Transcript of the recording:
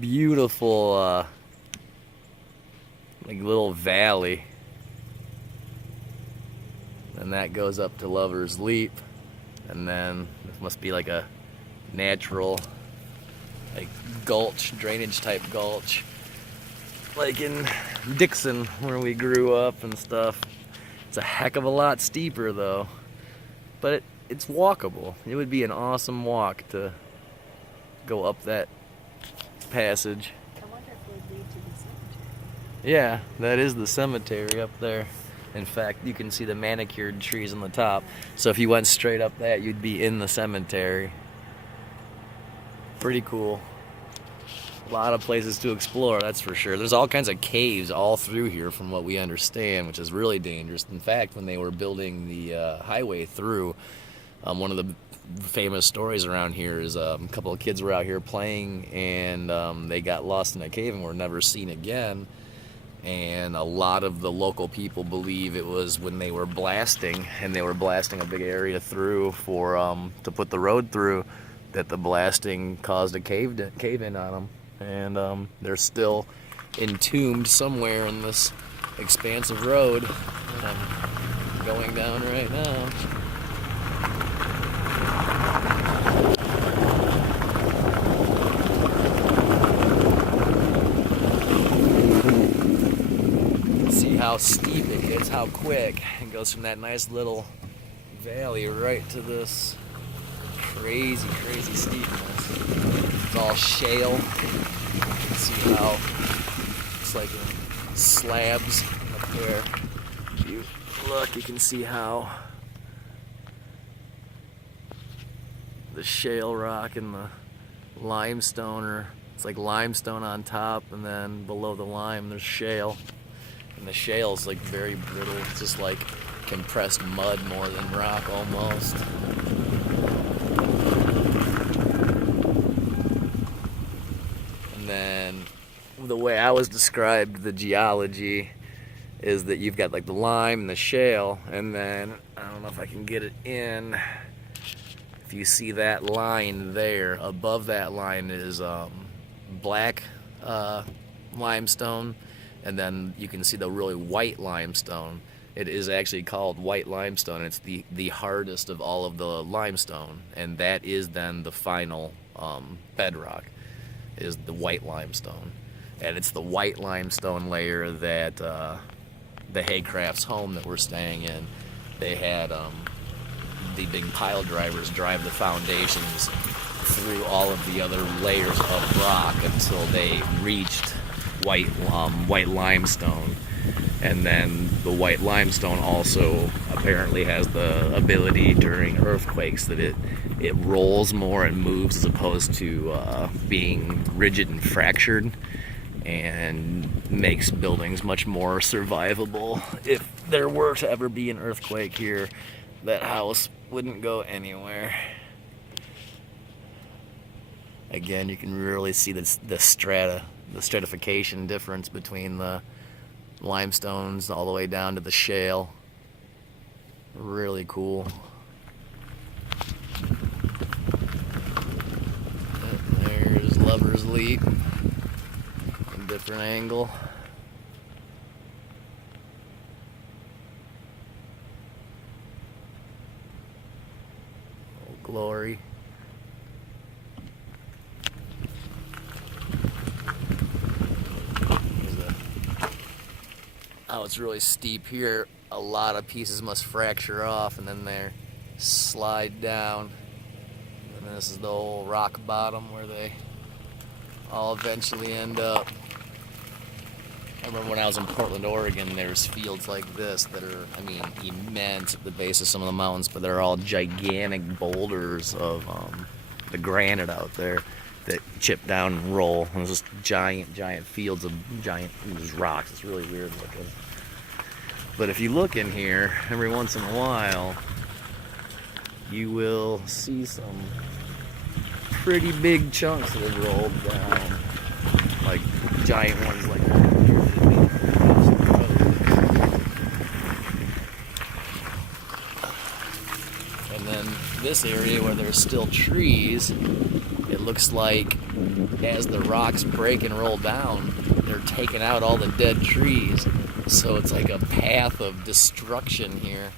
beautiful, like little valley. And that goes up to Lover's Leap. And then it must be like a natural, like gulch, drainage type gulch. Like in Dixon, where we grew up and stuff. It's a heck of a lot steeper though. But it's walkable. It would be an awesome walk to go up that passage. I wonder if it would lead to the cemetery. Yeah, that is the cemetery up there. In fact, you can see the manicured trees on the top. So if you went straight up that, you'd be in the cemetery. Pretty cool. A lot of places to explore, that's for sure. There's all kinds of caves all through here from what we understand, which is really dangerous. In fact, when they were building the highway through, one of the famous stories around here is a couple of kids were out here playing and they got lost in a cave and were never seen again. And a lot of the local people believe it was when they were blasting, and they were blasting a big area through for to put the road through, that the blasting caused a cave in on them. And they're still entombed somewhere in this expansive road that I'm going down right now. See how steep it gets, how quick. It goes from that nice little valley right to this crazy, crazy steepness. It's all shale. You can see how it's like in slabs up there. If you look, you can see how the shale rock and the limestone it's like limestone on top, and then below the lime there's shale. And the shale's like very brittle. It's just like compressed mud more than rock almost. And then the way I was described the geology is that you've got like the lime and the shale, and then I don't know if I can get it in. If you see that line there, above that line is black limestone. And then you can see the really white limestone. It is actually called white limestone. It's the hardest of all of the limestone. And that is then the final bedrock, is the white limestone. And it's the white limestone layer that the Haycrafts home that we're staying in, they had the big pile drivers drive the foundations through all of the other layers of rock until they reached white limestone. And then the white limestone also apparently has the ability during earthquakes that it rolls more and moves, as opposed to being rigid and fractured, and makes buildings much more survivable. If there were to ever be an earthquake here, that house wouldn't go anywhere. Again, you can really see the stratification difference between the limestones all the way down to the shale. Really cool. And there's Lover's Leap, a different angle. Old Glory. Oh, it's really steep here. A lot of pieces must fracture off and then they slide down. And then this is the old rock bottom where they all eventually end up. I remember when I was in Portland, Oregon, there's fields like this that are, I mean, immense at the base of some of the mountains, but they're all gigantic boulders of the granite out there that chip down and roll. And there's just giant fields of just rocks. It's really weird looking. But if you look in here, every once in a while, you will see some pretty big chunks that have rolled down. Like giant ones like that. And then this area where there's still trees, it looks like as the rocks break and roll down, they're taking out all the dead trees. So it's like a path of destruction here.